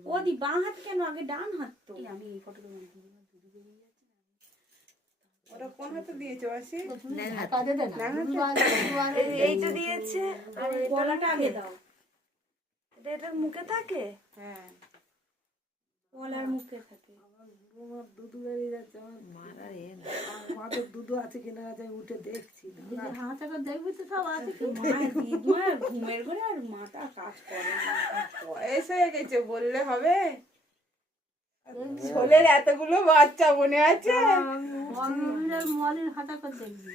ও দি বাঁ হাত কেন, আগে ডান হাত তো। আমি এই ফটোটা দিদি বেরিয়ে যাচ্ছে না। ওটা কোন হাতে দিয়েছো আসি? এইটা দিয়েছে আর গলাটা আগে দাও। এটা মুখে থাকে। হ্যাঁ গলার মুখে থাকে। আমার দুধু বেরিয়ে যাচ্ছে, আমার মারা মাদের দুধু আছে কিনা যাই উঠে দেখছি। হাতে করে দেখবি তো সব আছে কি। মায়ের দিদিমা ঘুমের ঘরে আর মাথা কাজ করে না। বয়স হয়ে গেছে বললে হবে? ছোলের এতগুলো বাচ্চা মনে আছে? মলের হাঁটা করে দেখবি।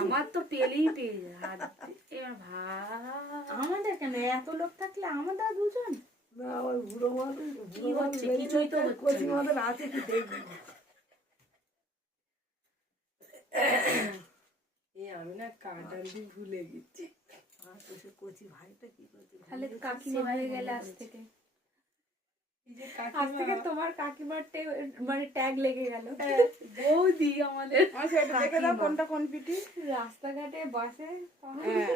আমার তো পেলেই পেয়ে যায় হাত দিয়ে। এবার আমাদের কেন এত লোক থাকলে আমাদের দুজন। না ওই বুড়ো মাদের কি হচ্ছে? কিছুই তো হচ্ছে কচি না। মাদের আছে কি দেখবি। আমি না কাঁটা দিয়ে ভুলে গেছি। আর তো সে কচি ভাইটা কি করছে? তাহলে কাকিমা হয়ে গেলে আজ থেকে। আজ থেকে তোমার কাকিমার মানে ট্যাগ লেগে গেল। বৌদি আমাদের আমার সেটা দেখে দাও কোনটা কোন পিটি। রাস্তাঘাটে বাসে হ্যাঁ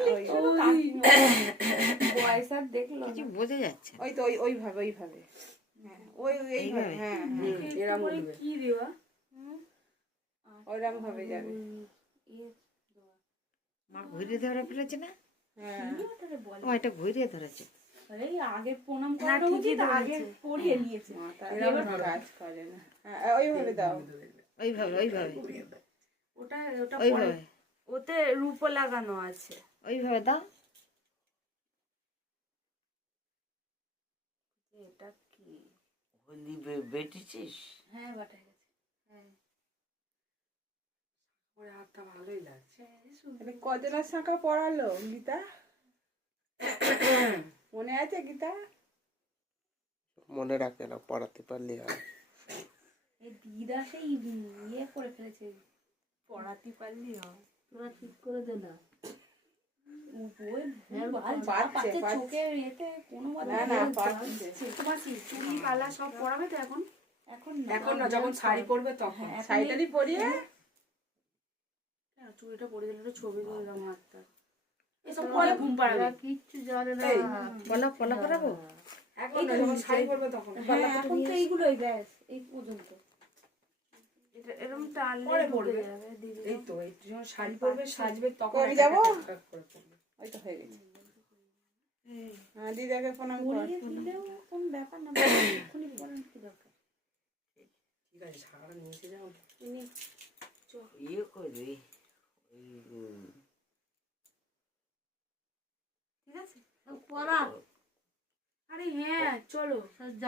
বয়স আর দেখলো কিছু বোঝা যাচ্ছে ওই তো ওইভাবে ওইভাবে। হ্যাঁ ওই এইভাবে। হ্যাঁ এরকম কি দেওয়া ওইরকম ভাবে যাবে। মা ঘুরে ধরে ফেলেছে না। হ্যাঁ ও এটা ঘুরে ধরেছে। এই আগে প্রণাম না, করা ঠিকই উচিত, আগে ধরেছে। পড়িয়ে নিয়েছে। মাথা কাজ করে না। হ্যাঁ ওইভাবে দাও। ওইভাবে ওইভাবে ওটা ওইভাবে ওতে রূপো লাগানো আছে। ওইভাবে দাও। এটা কি? হলি বেটেছিস? হ্যাঁ বাটা গেছে। হ্যাঁ ওর হাতটা ভালোই লাগছে। এটা কজনের শাঁখা পড়ালো গীতা? মনে আছে গীতা? মনে রাখে না, পড়াতে পারলে হয়। এই দিদা সেই ইয়ে করে ফেলেছে, পড়াতে পারলি হয়। তোরা ঠিক করে দে না। পাচ্ছে, চোখে এতে কোনো না না পাচ্ছে। চুড়ি পালা সব পরাবে তো এখন? এখন না, যখন শাড়ি পরবে তখন। হ্যাঁ, এখন শাড়িটারি পরিয়ে চুড়িটা পরে দিলে একটু ছবি তুললাম হাতটা। এসব পরে ঘুম পাড়াবে। কিচ্ছু জানে না। পলা পলা করাবো। এখন না, যখন শাড়ি পরবে তখন। হ্যাঁ এখন তো এইগুলোই ব্যাস এই পর্যন্ত। এটা এরকম টানলে পরে পড়বে পড়বে। যাবে দিদি। এই তো এই যখন শাড়ি পরবে সাজবে তখন আমি একটা যাবো? একটা করে পরবে। ওই তো হয়ে গেছে। হ্যাঁ দিদাকে প্রণাম কর। পরিয়ে দিলেও কোনো ব্যাপার না, এক্ষুনি পরার কি দরকার। ঠিক আছে, সারা নিচে যাও। ইয়ে করবি ওই ঠিক আছে? আরে হ্যাঁ চলো।